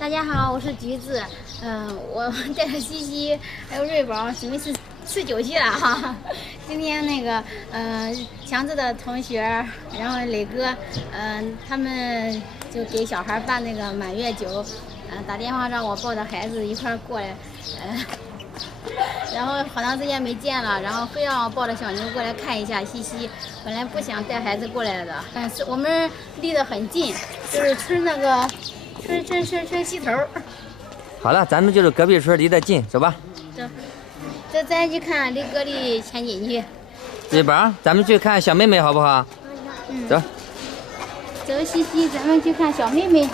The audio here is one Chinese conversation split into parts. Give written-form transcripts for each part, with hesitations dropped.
大家好，我是橘子。我带着西西还有瑞宝准备吃酒去了哈。今天那个强子的同学，然后磊哥，他们就给小孩办那个满月酒，打电话让我抱着孩子一块儿过来，然后好长时间没见了，然后非让我抱着小牛过来看一下西西。本来不想带孩子过来的，但是我们离得很近，就是村那个村西头。好了，咱们就是隔壁村，离得近，走吧。这咱去看离哥的千金去。瑞宝，咱们去看小妹妹好不好？走。走，西西，咱们去看小妹妹去。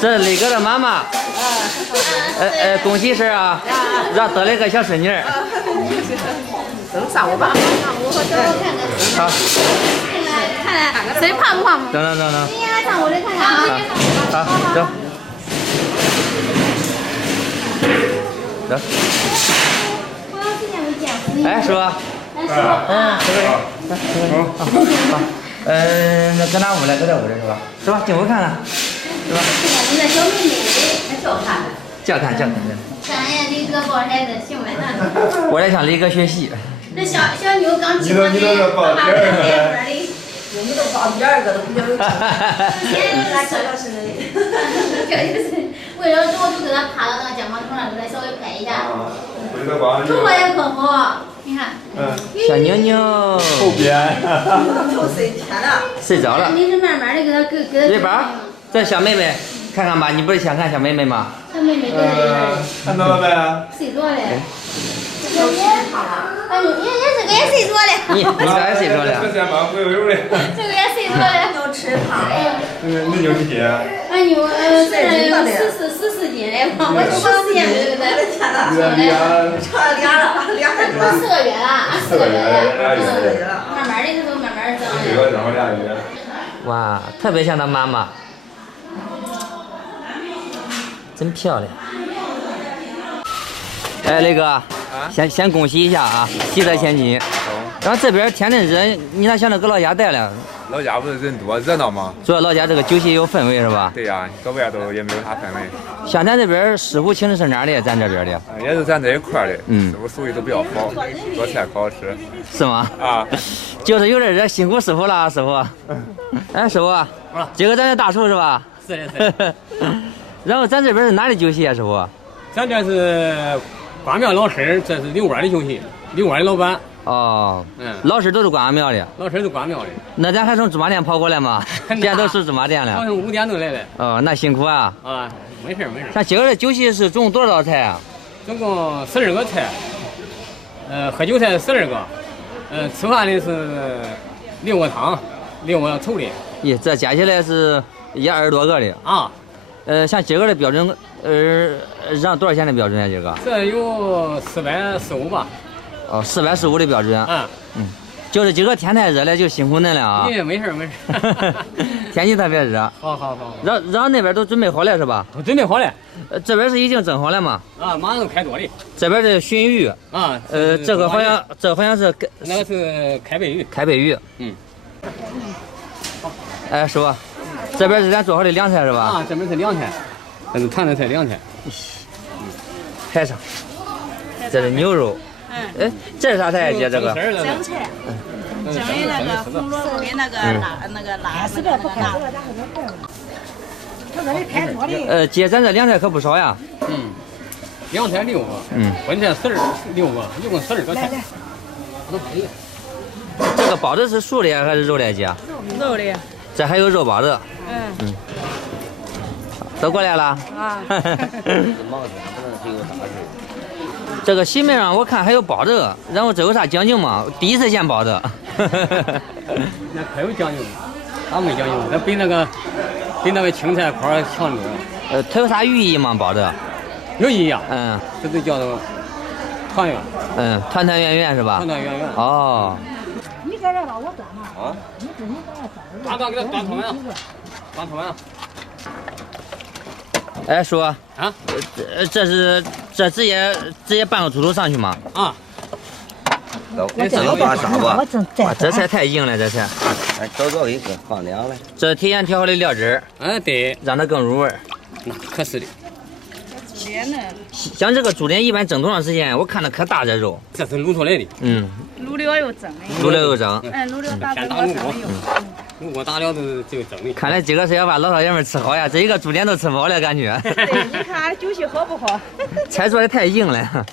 这是磊哥的妈妈。恭喜事啊！让得了一个小孙女。等上午吧。我等我看看。好。看谁胖不胖？等。今天上午来看看啊。好，走。走。好长时间没见。哎，叔。好。那搁哪屋来？搁这屋里是吧？是吧？进屋看看，是吧？你的小妹妹，还叫看。叫看。看呀，磊哥抱孩子行没？我来向磊哥学习。这小妞刚起过年，爸爸带孩子的。我们都抱第二个都比较有为了之后就给他趴到那个讲堂头上，给他稍微拍一下。头发也可好，你看。小妞妞。后边。都睡天了。睡着了。你是慢慢的给他瑞宝，这小妹妹，看看吧，你不是想看小妹妹吗？小妹妹在这儿。看到了没？睡着了。哎，你这个也睡着了。你咋也睡着了？这先把会有的。这个也睡着了。要吃胖。你牛几斤？俺牛14斤嘞，我14斤这个的。4个月了。4个月了。慢慢的，这都慢慢长的。这个正好2月。哇，特别像她妈妈，真漂亮。哎，磊哥，先恭喜一下啊，喜得千金。然后这边天真热，你咋想着搁老家待了？老家不是人多热闹吗？主要老家这个酒席有氛围是吧？对呀，搁外头也没有啥氛围。像咱这边师傅请的是哪儿的？咱这边的？也是咱这一块的，师傅手艺都比较好，做菜可好吃。是吗？啊，就是有点热，辛苦师傅了，师傅。哎，师傅，今个咱是大厨是吧？是的。然后咱这边是哪里酒席啊，师傅？咱这是关庙老师，这是刘湾的酒席，刘湾的老板。哦，老师都是关庙的。老师是关庙的。那咱还从芝麻店跑过来吗？现在都是芝麻店了。早上5点都来了。哦，那辛苦啊。啊，没事。像今个这酒席是总共多少道菜啊？总共12个菜，喝酒菜12个，吃饭的是6个汤，6个稠的。咦，这加起来是也20多个的啊。像今个的标准，让多少钱的标准啊？今个？这有445吧。哦，445的标准。就是今个天太热了，就辛苦恁了啊。没事。天气特别热。好。然后那边都准备好了是吧？都准备好了。这边是已经蒸好了吗？啊，马上就开锅的。这边是鲟鱼。啊。这个好像是那个是开背鱼。开背鱼。哎，师傅，这边是咱做好的凉菜是吧？啊，这边是凉菜，这是传统菜凉菜。海上，这是牛肉。哎，这是啥菜呀，姐？这个蒸菜，蒸的那个红萝卜的那个辣丝的不辣。姐，咱这凉菜可不少呀。凉菜6个，荤菜6个，一共12个菜。这个包子是熟的还是肉的，姐？肉的。这还有肉包子。都过来了。啊。这个席面上我看还有包子，然后这有啥讲究吗？第一次见包子。那可有讲究，咋没讲究？它比那个青菜块强多。它有啥寓意吗？包子？有意义啊。这就叫做团圆。团团圆圆是吧？团团圆圆。哦。你在这把我端嘛？啊。你给他给他端汤呀，端汤呀。哎，叔啊，这直接半个秃头上去吗？啊，整多少吧？哇，这菜太硬了，这菜。哎，找一个放凉了。这提前调好的料汁儿，对，让它更入味儿。那可是的。猪脸呢？像这个猪脸一般蒸多长时间？我看着可大这肉。这是卤出来的。卤了又蒸的。卤了又蒸。卤了打先打卤锅，卤锅打了就蒸的。看来今个是要把老少爷们吃好呀，这一个猪脸都吃饱了感觉。对，你看俺酒席好不好？菜做的太硬了。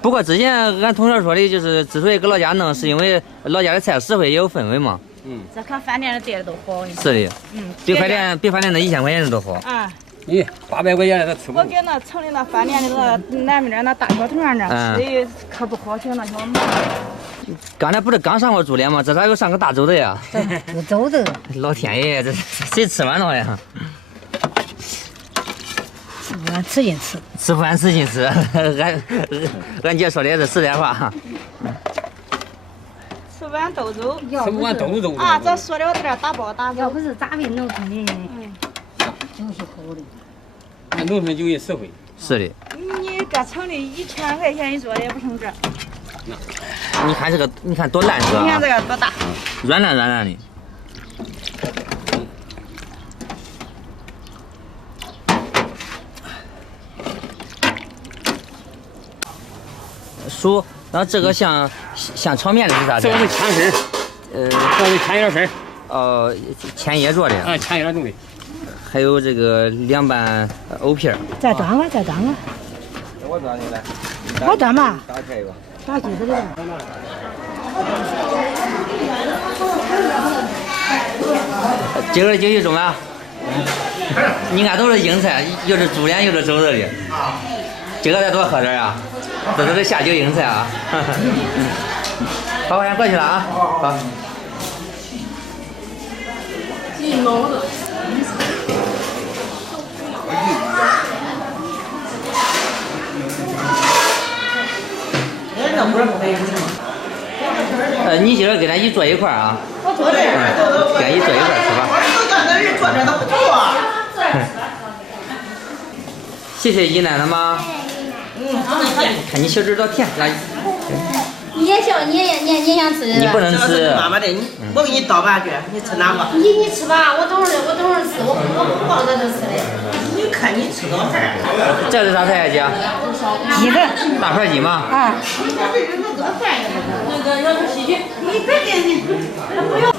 不过之前俺同学说的，就是之所以搁老家弄，是因为老家的菜实惠也有氛围嘛。这看饭店的店的都好。是的。比饭店那1000块钱的都好。啊。咦，800块钱他吃不。我给那城里那饭店的南面那大小团呢，吃的可不好听那小毛。刚才不是刚上过猪脸吗？这咋又上个大肘子呀？肘子。老天爷，这谁吃完了呀？吃不完吃劲吃。吃不完吃劲吃，俺姐说的也是实在话。吃不完兜走。吃不完兜走。啊，这塑料袋打包打包。要不是咱们农村的，就是好的。俺农村就业实惠。是的。你搁城里1000块钱一桌也不成这。你看这个，你看多烂是吧？你看这个多大。软烂的。叔，然后这个像炒面的是啥？这个是芡实，这是芡叶丝。芡叶做的。芡叶做的。还有这个凉拌藕片。再端吧，再端吧。我端你来。我端吧。打开一个。打几个的。今儿酒席中啊，你看都是硬菜，又是猪脸又是肘子的。这个再多喝点啊，这都是下酒硬菜啊。好，先过去了啊。好。你今儿给咱一坐一块儿啊。我坐这儿。跟一坐一块儿吃吧。我都叫那人坐这都不坐。谢谢姨奶奶吗？看你小嘴多甜，来。你也想吃？你不能吃。妈妈的，我给你倒吧去，你吃哪个？你吃吧，我等会儿吃，我不抱着就吃的。你看你吃多少？这是啥菜呀，姐？鸡的。大盘鸡吗？啊。那个要是细菌，你别点你，不用。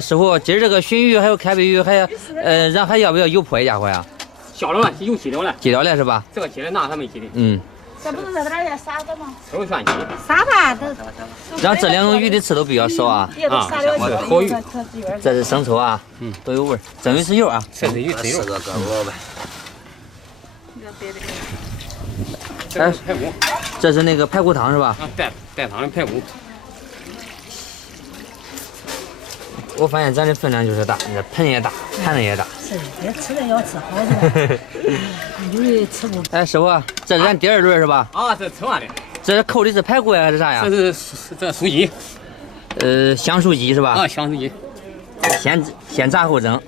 师傅，今儿这个鲟鱼还有开背鱼，咱还要不要油泼一家伙呀？小了嘛，有鸡了了。鸡了了是吧？这个鸡的那他没鸡的。这不是在这儿也撒的吗？都算鸡。撒吧都。让这2种鱼的吃都比较少啊。活鱼。这是生抽啊，都有味儿。蒸鱼豉油啊。这是鱼豉油。4个胳膊呗。哎，排骨。这是那个排骨汤是吧？带汤的排骨。我发现咱的分量就是大，你这盆也大，盘子也大。是，这吃的要吃好的。有的吃不。哎，师傅，这是咱第2轮是吧？啊，这吃完的。这扣的是排骨呀还是啥呀？这酥鸡。香酥鸡是吧？啊，香酥鸡。先炸后蒸。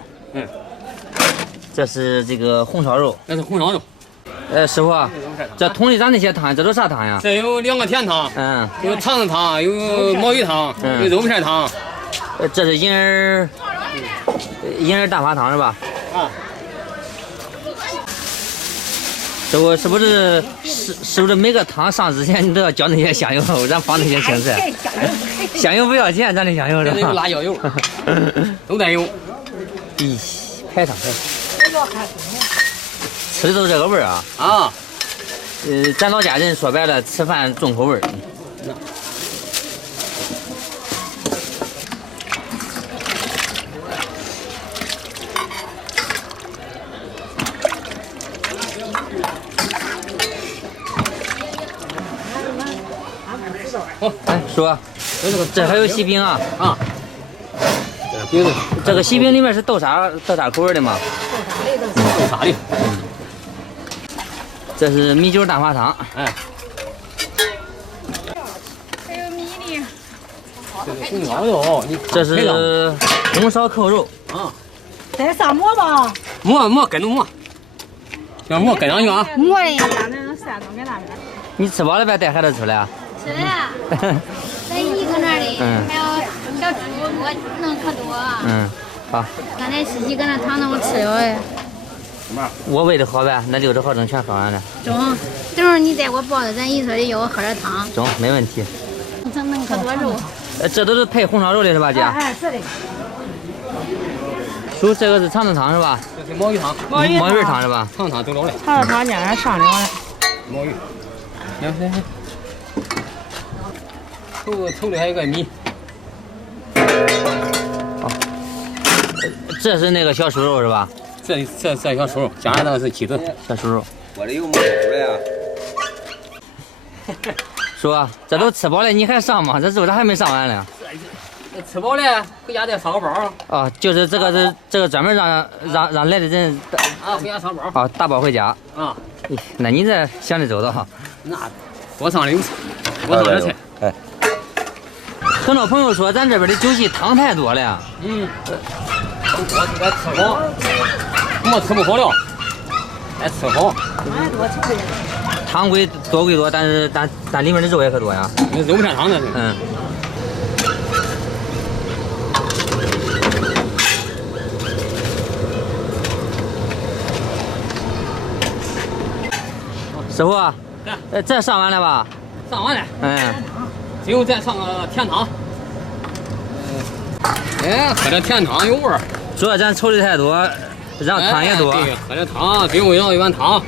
这是这个红烧肉。这是红烧肉。师傅，这桶里咱那些汤，这都啥汤呀？这有2个甜汤，有肠子汤，有毛鱼汤，有肉片汤。这是银耳蛋花汤是吧？啊。师傅是不是每个汤上之前你都要浇那些香油，咱放那些青菜？香油不要钱，咱的香油是吧？这个辣椒油，都带油。咦，排上。吃的都这个味儿啊！啊。咱老家人说白了，吃饭重口味儿。哎，叔，这还有喜饼啊！啊，饼子，这个喜饼里面是豆沙口味的吗？豆沙的。这是米酒蛋花汤。哎。还有米粒。这是红烧肉，这是红烧扣肉。啊。再上馍吧。馍跟着馍，让馍跟上去啊。馍的把那种山东给那边。你吃饱了别带孩子出来啊。吃的呀，咱姨搁那里，还有小猪，我弄可多。好。刚才西西搁那躺着，我吃了哎。我喂的好呗，那60毫升全喝完了。中，等会儿你带我抱着咱姨说的，要我喝点汤。中，没问题。咱弄可多肉。这都是配红烧肉的是吧，姐？哎，是的。叔，这个是肠子汤是吧？这是毛鱼汤。毛鱼汤是吧？肠汤走了嘞。肠汤家还上了了。毛鱼。行。头里还有个米。好。这是那个小酥肉是吧？这小酥肉，加上那个是鸡腿。小酥肉。我这有毛了呀。叔，这都吃饱了，你还上吗？这肉咋还没上完呢？吃饱了，回家再烧个包。啊，就是这个专门让来的人啊，回家烧包。啊，打包回家。啊，那你这想的周到。那多上点菜，多上点菜。哎，很多朋友说咱这边的酒席汤太多了。我该吃好，没吃不好了，该吃好。汤归多，但是但里面的肉也可多呀。肉片汤那是。师傅，这上完了吧？上完了。最后再上个甜汤。喝点甜汤有味儿。主要咱瞅的太多，然后汤也多。对，喝点汤，最后要一碗汤，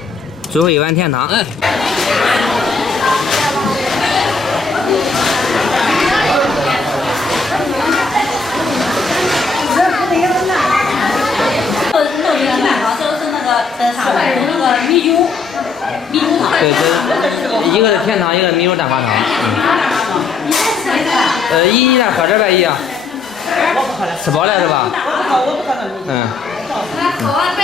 最后一碗甜汤。对，这一个是甜汤，一个是米油蛋花汤。姨，你再喝点呗，姨。吃饱了是吧？我不喝那米。喝完呗。